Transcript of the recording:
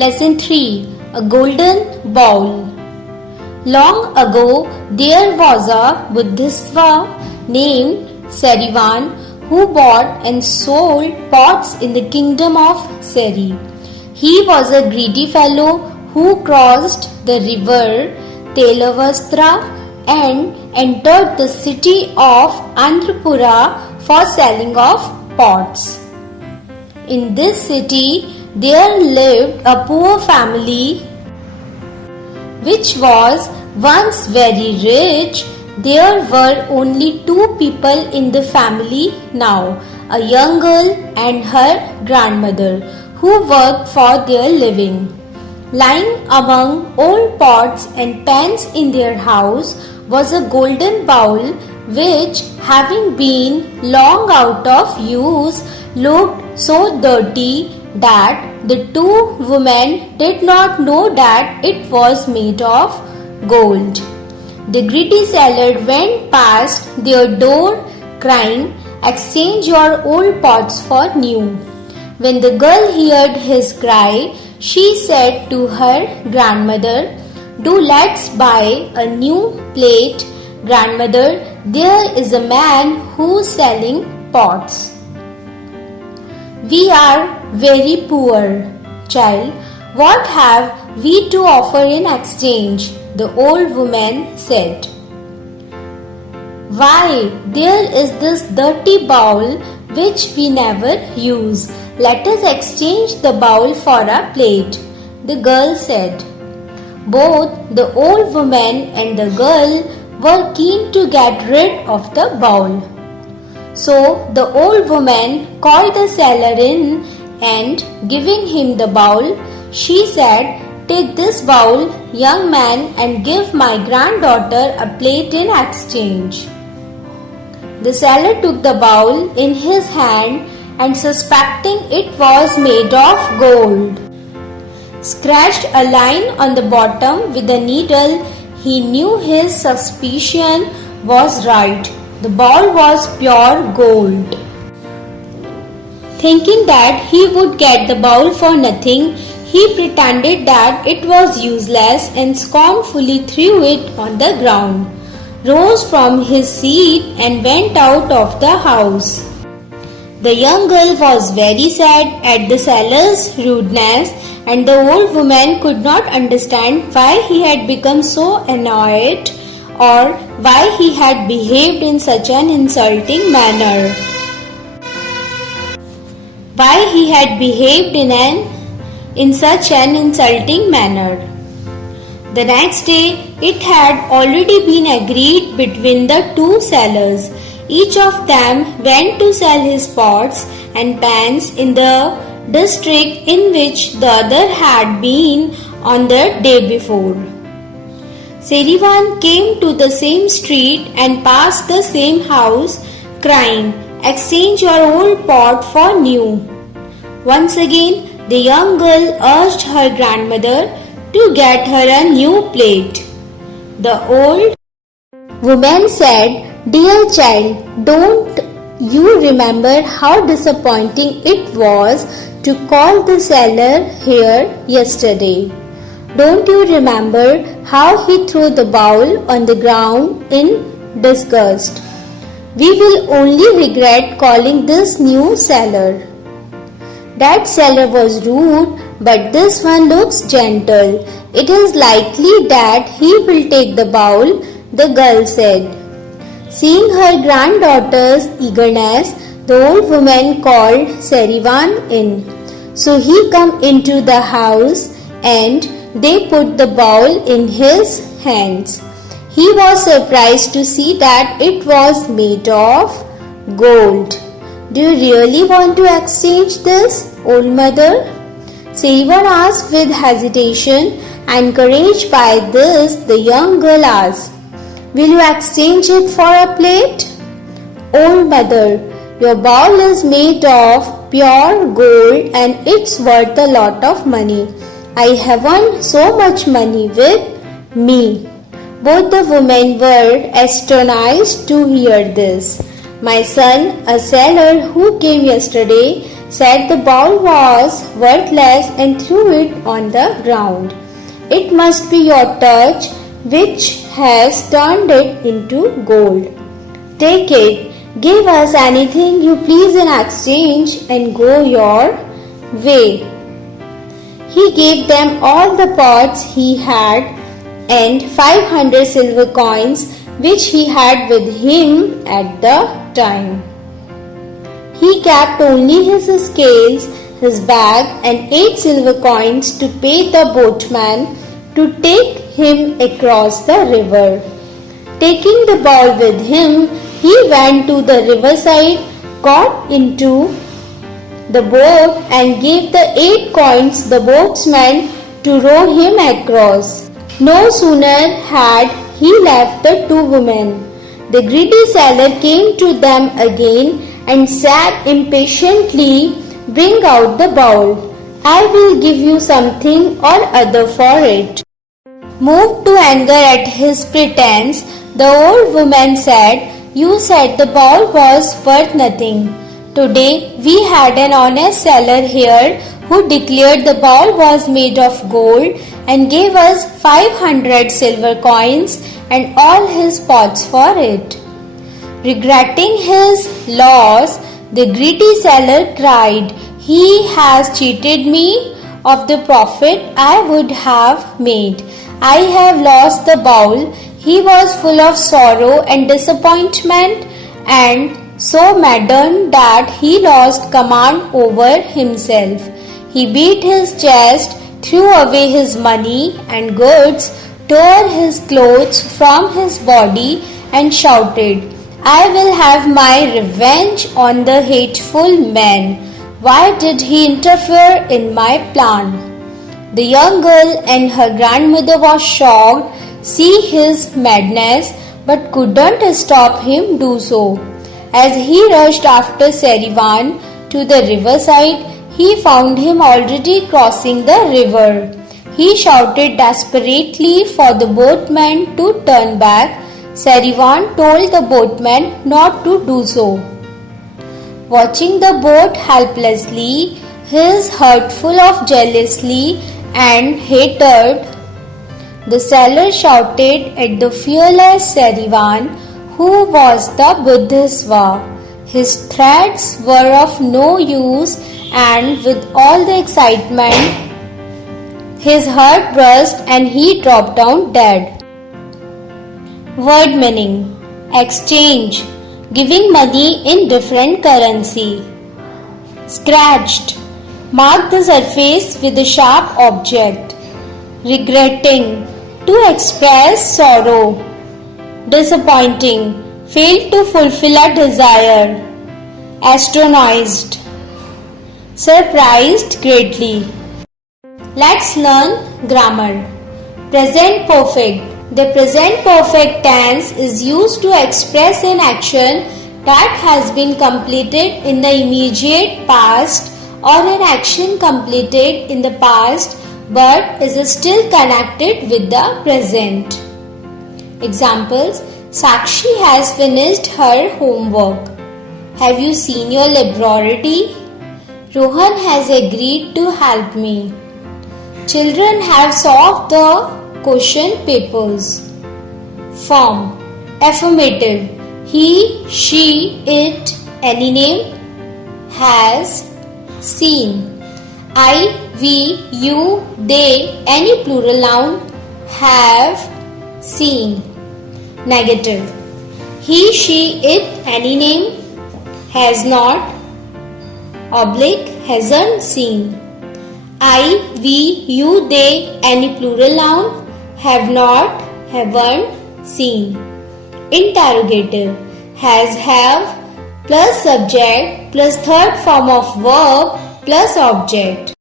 Lesson 3. A Golden Bowl. Long ago, there was a Bodhisattva named Serivan who bought and sold pots in the kingdom of Seri. He was a greedy fellow who crossed the river Telavastra and entered the city of Andhrapura for selling of pots. In this city, there lived a poor family which was once very rich. There were only two people in the family now, a young girl and her grandmother, who worked for their living. Lying among old pots and pans in their house was a golden bowl which, having been long out of use, looked so dirty that the two women did not know that it was made of gold. The greedy seller went past their door crying, "Exchange your old pots for new." When the girl heard his cry, she said to her grandmother, "Do let's buy a new plate, grandmother. There is a man who's selling pots." "We are very poor, child. What have we to offer in exchange?" the old woman said. "Why, there is this dirty bowl which we never use. Let us exchange the bowl for a plate," the girl said. Both the old woman and the girl were keen to get rid of the bowl. So the old woman called the seller in and, giving him the bowl, she said, "Take this bowl, young man, and give my granddaughter a plate in exchange." The seller took the bowl in his hand and, suspecting it was made of gold, scratched a line on the bottom with a needle. He knew his suspicion was right. The bowl was pure gold. Thinking that he would get the bowl for nothing, he pretended that it was useless and scornfully threw it on the ground, rose from his seat and went out of the house. The young girl was very sad at the seller's rudeness, and the old woman could not understand why he had become so annoyed or why he had behaved in such an insulting manner. The next day, it had already been agreed between the two sellers. Each of them went to sell his pots and pans in the district in which the other had been on the day before. Serivan came to the same street and passed the same house, crying, "Exchange your old pot for new." Once again, the young girl urged her grandmother to get her a new plate. The old woman said, "Dear child, don't you remember how disappointing it was to call the seller here yesterday? Don't you remember how he threw the bowl on the ground in disgust? We will only regret calling this new seller. That seller was rude, but this one looks gentle. It is likely that he will take the bowl," the girl said. Seeing her granddaughter's eagerness, the old woman called Serivan in. So he came into the house and they put the bowl in his hands. He was surprised to see that it was made of gold. "Do you really want to exchange this, old mother?" Serivan asked with hesitation. Encouraged by this, the young girl asked, "Will you exchange it for a plate?" "Old mother, your bowl is made of pure gold and it's worth a lot of money. I haven't so much money with me." Both the women were astonished to hear this. "My son, a seller who came yesterday, said the bowl was worthless and threw it on the ground. It must be your touch which has turned it into gold. Take it, give us anything you please in exchange, and go your way. He gave them all the pots he had and 500 silver coins which he had with him at the time. He kept only his scales, his bag, and 8 silver coins to pay the boatman to take him across the river. Taking the bowl with him, he went to the riverside, got into the boat, and gave the 8 coins the boatsman to row him across. No sooner had he left the 2 women, the greedy sailor came to them again and said impatiently, "Bring out the bowl. I will give you something or other for it." Moved to anger at his pretense, the old woman said, "You said the bowl was worth nothing. Today we had an honest seller here who declared the bowl was made of gold and gave us 500 silver coins and all his pots for it." Regretting his loss, the greedy seller cried, "He has cheated me of the profit I would have made. I have lost the bowl." He was full of sorrow and disappointment and so maddened that he lost command over himself. He beat his chest, threw away his money and goods, tore his clothes from his body and shouted, "I will have my revenge on the hateful man. Why did he interfere in my plan?" The young girl and her grandmother was shocked, see his madness, but couldn't stop him do so. As he rushed after Serivan to the riverside, he found him already crossing the river. He shouted desperately for the boatman to turn back. Serivan told the boatman not to do so. Watching the boat helplessly, his heart full of jealousy and hatred, the sailor shouted at the fearless Serivan, who was the Bodhisattva. His threats were of no use, and with all the excitement, his heart burst and he dropped down dead. Word meaning: exchange, giving money in different currency. Scratched, mark the surface with a sharp object. Regretting, to express sorrow. Disappointing, failed to fulfill a desire. Astonished, surprised greatly. Let's learn grammar. Present perfect. The present perfect tense is used to express an action that has been completed in the immediate past or an action completed in the past but is still connected with the present. Examples: Sakshi has finished her homework. Have you seen your laboratory? Rohan has agreed to help me. Children have solved the question papers. Form: affirmative. He, she, it, any name. Has seen. I, we, you, they, any plural noun. Have seen. Negative. He, she, it, any name. Has not, oblique, hasn't seen. I, we, you, they, any plural noun. Have not, haven't seen. Interrogative. Has, have, plus subject, plus third form of verb, plus object.